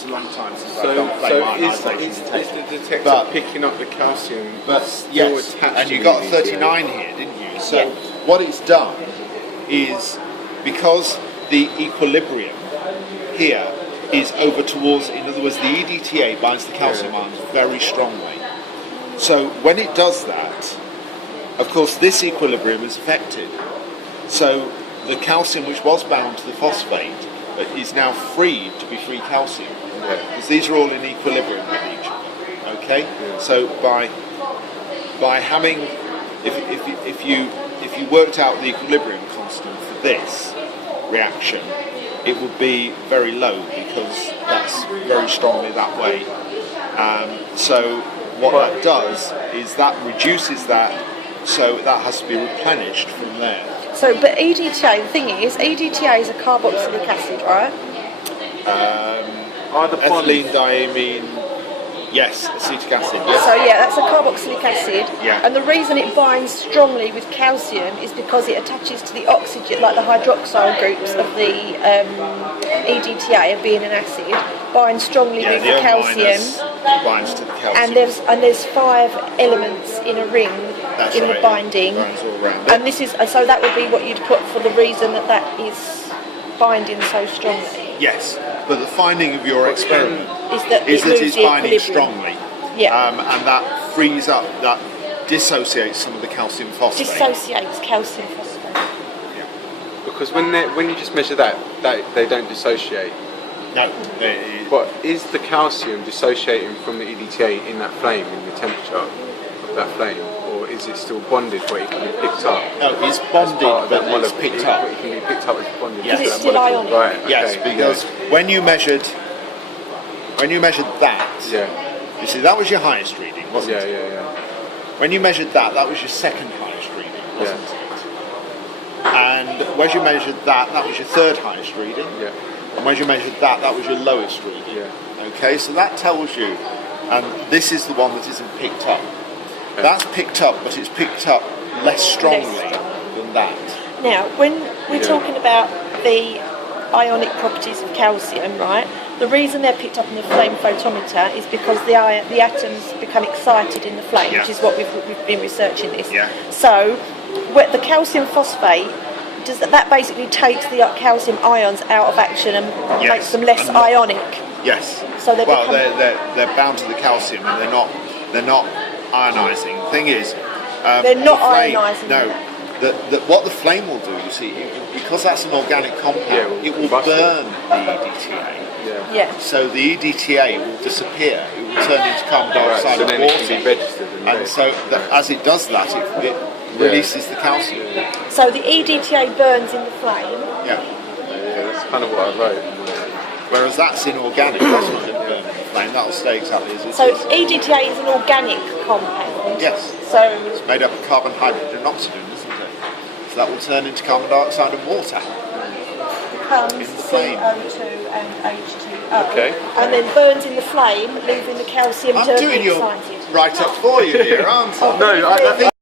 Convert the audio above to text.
it's a long time since I've done flame ionisation is detection. the detector picking up the calcium? But yes, and you got 39 here, didn't you? So what it's done is, because the equilibrium here is over towards, in other words, the EDTA binds the calcium ions very strongly. So when it does that, of course, this equilibrium is affected. So the calcium which was bound to the phosphate is now freed to be free calcium, because these are all in equilibrium with each other. Okay, so by having, if you worked out the equilibrium constant for this reaction, it would be very low, because that's very strongly that way. So what that does is that reduces that, so that has to be replenished from there. So, but EDTA, the thing is, EDTA is a carboxylic acid, right? Ethylene, diamine, yes, acetic acid. Yes. So yeah, that's a carboxylic acid. Yeah. And the reason it binds strongly with calcium is because it attaches to the oxygen, like the hydroxyl groups of the EDTA, of being an acid, binds strongly with the calcium. Binds to the calcium. And there's 5 elements in a ring. That's in right, the binding, and this is so that would be what you'd put for the reason that is binding so strongly. Yes, but the finding of your experiment is that it's binding strongly. Yeah. And that frees up, that dissociates some of the calcium phosphate. Dissociates calcium phosphate. Yeah. Because when you just measure that they don't dissociate. No. But is the calcium dissociating from the EDTA in that flame, in the temperature of that flame? Is it still bonded where it can be picked up? No, it's bonded, but it's picked up. It can be picked up as bonded. Yes. Is it still ionic? Right. Okay. Yes, because when you measured that, you see, that was your highest reading, wasn't it? Yeah. When you measured that was your second highest reading, wasn't it? And when you measured that was your third highest reading. Yeah. And when you measured that was your lowest reading. Yeah. Okay, so that tells you, and this is the one that isn't picked up. That's picked up, but it's picked up less strongly than that. Now, when we're talking about the ionic properties of calcium, right, the reason they're picked up in the flame photometer is because the atoms become excited in the flame, which is what we've been researching this. Yeah. So, the calcium phosphate, that basically takes the calcium ions out of action and makes them less ionic. Yes. So they're bound to the calcium, and they're not ionising. The thing is, they're not ionising. No, what the flame will do, you see, because that's an organic compound, it will burn the EDTA. Yeah. So the EDTA will disappear. It will turn into carbon dioxide and water. And so as it does that, it releases the calcium. So the EDTA burns in the flame. Yeah. That's kind of what I wrote. Whereas that's inorganic, that's not going to burn in the flame, that'll stay exactly as it is. So EDTA is an organic compound? Yes. So it's made up of carbon, hydrogen and oxygen, isn't it? So that will turn into carbon dioxide and water. Becomes CO2 and H2O. Okay. And then burns in the flame, leaving the calcium I'm to doing be your excited. write-up for you here, aren't I? No, I think